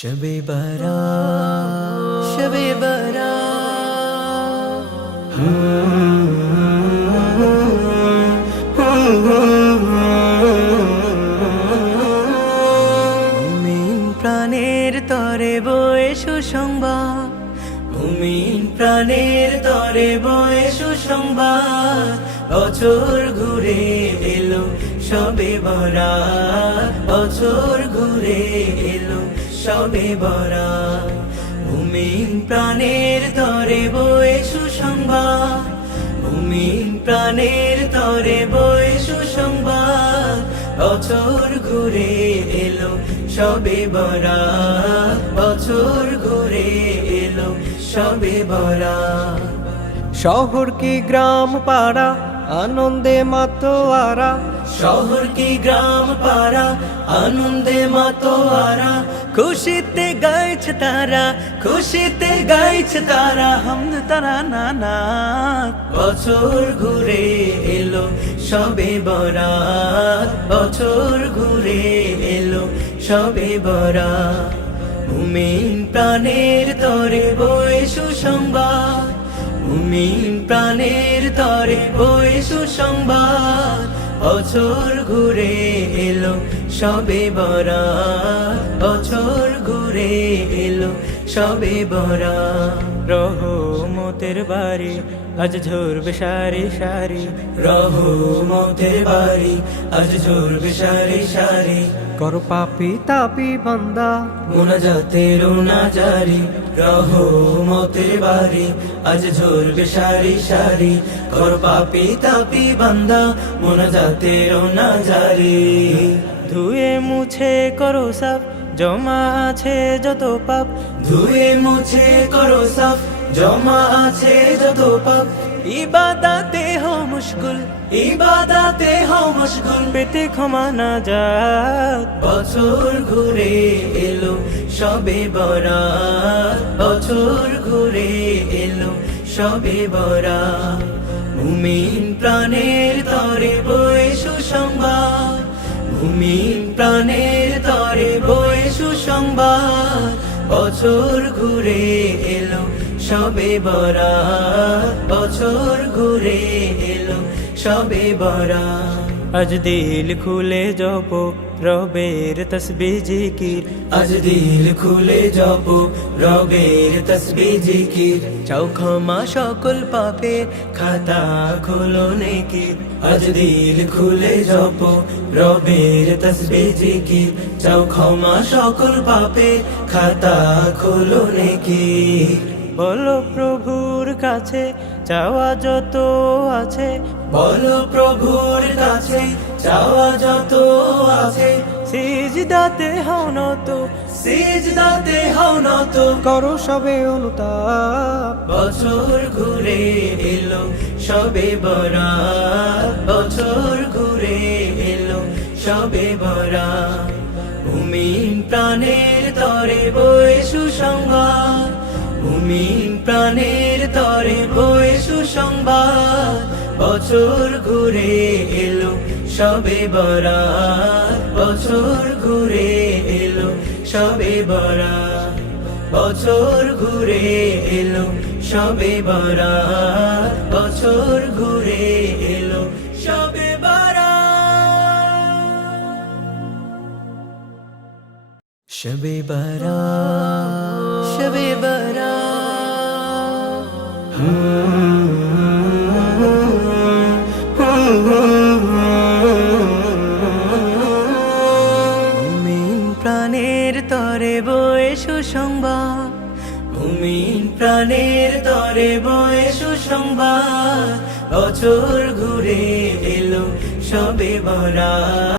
শবে বারাত, শবে বারাত। মুমিন প্রাণের তরে বয়ে সুসংবাদ, মুমিন প্রাণের তরে বয়ে সুসংবাদ। বছর ঘুরে এলো শবে বরাত, বছর ঘুরে এলো শবে বরাত। মুমিন প্রাণের তরে বয়ে সুসংবাদ, মুমিন প্রাণের তরে বয়ে সুসংবাদ। বছর ঘুরে এলো শবে বরাত, বছর ঘুরে এলো শবে বরাত। শহর কি গ্রাম পাড়া আনন্দে মাতোয়ারা, শহর কি গ্রাম পাড়া আনন্দে মাতোয়ারা। খুশিতে গাইছে তারা, খুশিতে গাইছে তারা, হামদ তারা নানা। বছর ঘুরে এলো শবে বরাত, বছর ঘুরে এলো শবে বরাত। মুমিন প্রাণের তরে বয়ে সুসংবাদ, মুমিন প্রাণের তরে বয়ে সুসংবাদ। বছর ঘুরে এলো শবে বরাত, বছর ঘুরে এলো শবে বরাত। রহমতের বাড়ি আজ ঝরবে সারি সারি, রহমতের বাড়ি আজ ঝরবে সারি সারি। কর পাপি তাপি বান্দা মোনাজাতের না জারি, রহমতের বাড়ি আজ ঝরবে সারি সারি। কর পাপি তাপি বান্দা মোনাজাতের না জারি। ধুয়ে মুছে করো সাফ জমা আছে যত পাপ, ধুয়ে মুছে করো সাফ জমা আছে যত পাপ। ইবাদাতে হো মুশগুল, ইবাদাতে হো মুশগুল। পেতে ক্ষমা না যাক বছর ঘুরে এলো শবে বরাত, বছর ঘুরে এলো শবে বরাত। মুমিন প্রাণের তরে বয়ে সুসংবাদ, মুমিন প্রাণের তরে বয়ে সুসংবাদ। বছর ঘুরে এলো শবে বরাত, বছর ঘুরে এলো শবে বরাত। আজ দিল খুলে জপ রবের তসবিহ জিকির, আজ দিল খুলে জপ রবের তসবিহ জিকির। চাও ক্ষমা সকল পাপের, খাতা খোলো নেকির। আজ দিল খুলে জপ রবের তসবিহ জিকির। চাও ক্ষমা সকল পাপের, খাতা খোলো নেকির। বলো প্রভুর কাছে চাওয়া যত আছে, বলো প্রভুর কাছে চাওয়া যত আছে। সিজদাতে হও নত, সিজদাতে হও নত। করো সবে অনুতাপ। বছর ঘুরে এলো শবে বরাত, বছর ঘুরে এলো শবে বরাত। মুমিন প্রাণের তরে বয়ে সুসংবাদ, মুমিন প্রাণের তরে বয়ে সুসংবাদ। বছর ঘুরে এলো শবে বরাত, বছর ঘুরে এলো শবে বরাত। বছর ঘুরে এলো শবে বরাত, বছর ঘুরে এলো শবে বরাত। শবে বরাত, শবে বরাত। মুমিন প্রাণের তরে বয়ে সুসংবাদ, মুমিন প্রাণের তরে বয়ে সুসংবাদ। বছর ঘুরে এলো শবে বরাত।